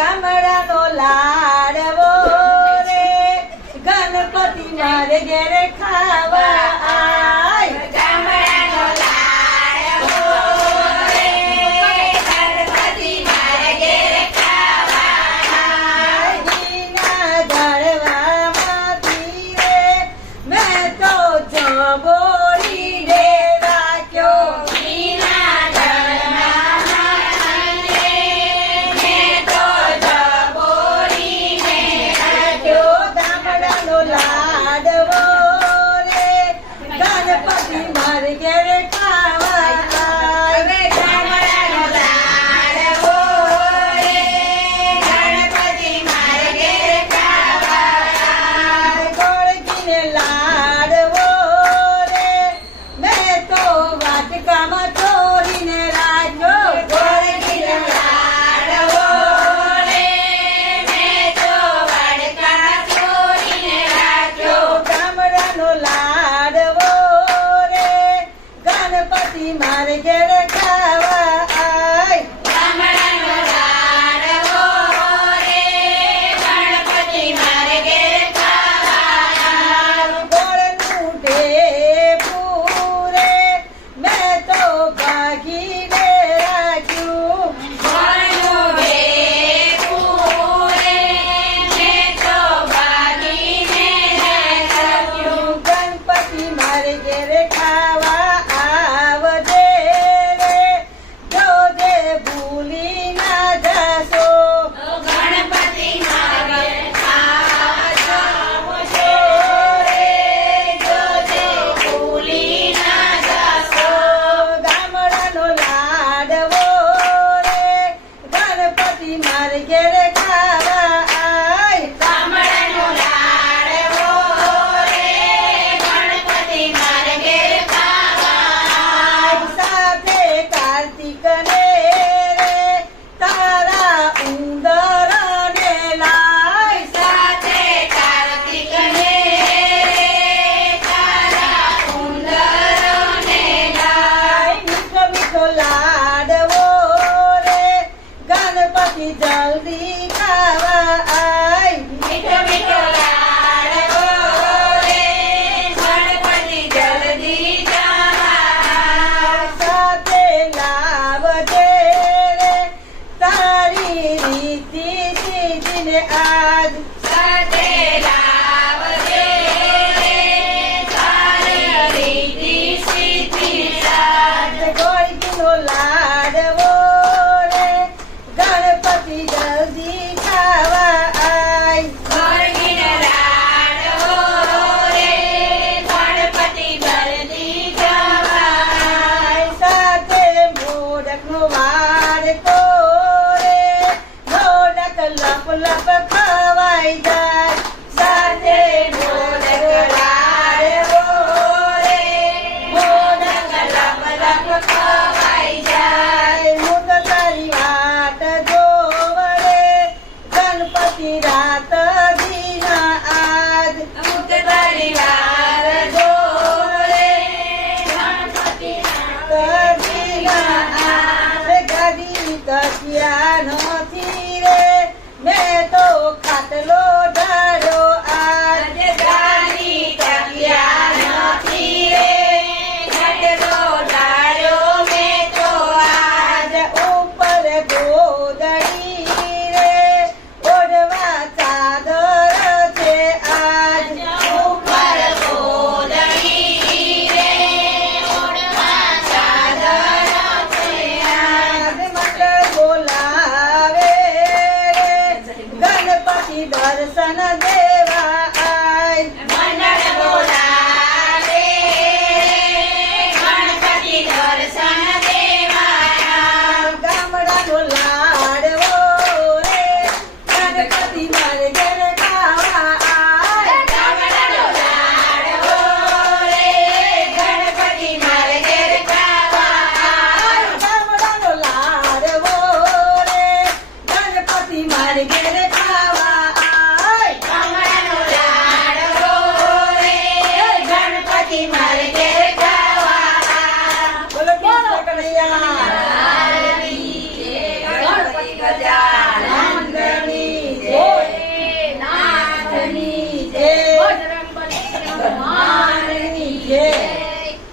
ગામડાનો લાડવો રે ગણપતિ મારે ઘેરે ખાવા આય ગામડાનો લાડવો રે ગણપતિ મારે ઘેરે ખાવા આય ઘીના ગળવામાંથી રે મેં તો જબોરી રે રાખ્યો ઘીના ગળવામાંથી મેં તો જબોરીને રાખ્યો ગામડાનો લાડવો રે ગણપતિ મારે ઘેરે ખાવા આય હવે ગામડાનો લાડવો રે ગણપતિ મારે ઘેરે ખાવા આય ગોળગીને લાડવો રે મેં તો વાટકામાં ચોરીને રાખ્યો ગોળગીનો લાડવો રે મેં તો વાડકામાં ચોરીને રાખ્યો ગામડાનો લાડવો રે ગણપતિ મારે ઘેરે ખાવા આય ગામડાનો લાડવો રે ગણપતિ મારે ઘેરે ખાવા આય ગોળનું ઢેફું રે મેં તો ભાગીને રાખ્યું ગોળનું ભેગું રે મેં તો ભાગીને રાખ્યું ગણપતિ મારે ઘેરે ખાવા આવજે રે જોજે ભૂલી ના જાશો ગણપતિ મારે ખાવા આવજો રે જોજે ભૂલી ના જાશો ગામડાનો લાડવો રે ગણપતિ મારે ઘેરે ખાવા આય ગામડાનો લાડવો રે ગણપતિ મારે ઘેરે ખાવા આય સાથે કાર્તિકને રે તારા ઉંદરને લાય સાથે કાર્તિકને તારા ઉંદરોને લાય મીઠો મીઠો લાડવો રે ગણપતિ જલ્દી ખાવા આય મીઠો મીઠો લાડવો રે ગણપતિ જલ્દી ખાવા સાથે લાવજે રે તારી રીતિ સીધીને આજ સાથે લાવજે રે તારી રીતિ સીધી સાથ ગોળગીનો લાડવો રે ગણપતિ જલ્દી ખાવા આય ગોળગીનો લાડવો રે ગણપતિ જલ્દી ખાવા આય સાથે મોદકનો વાડકો રે મોદક લપ લપ ખવાઈ જાય સાથે મોદક લાડવો રે મોદક લપ લપ ખવાઈ જાય હું તો તારી વાટ જોવ રે ગણપતિ રાત દીના આજ હું તો તારી વાર જોઉં રે ગણપતિ દીના આજ ગાડી તકિયા નથી રે મેં તો ખાટલો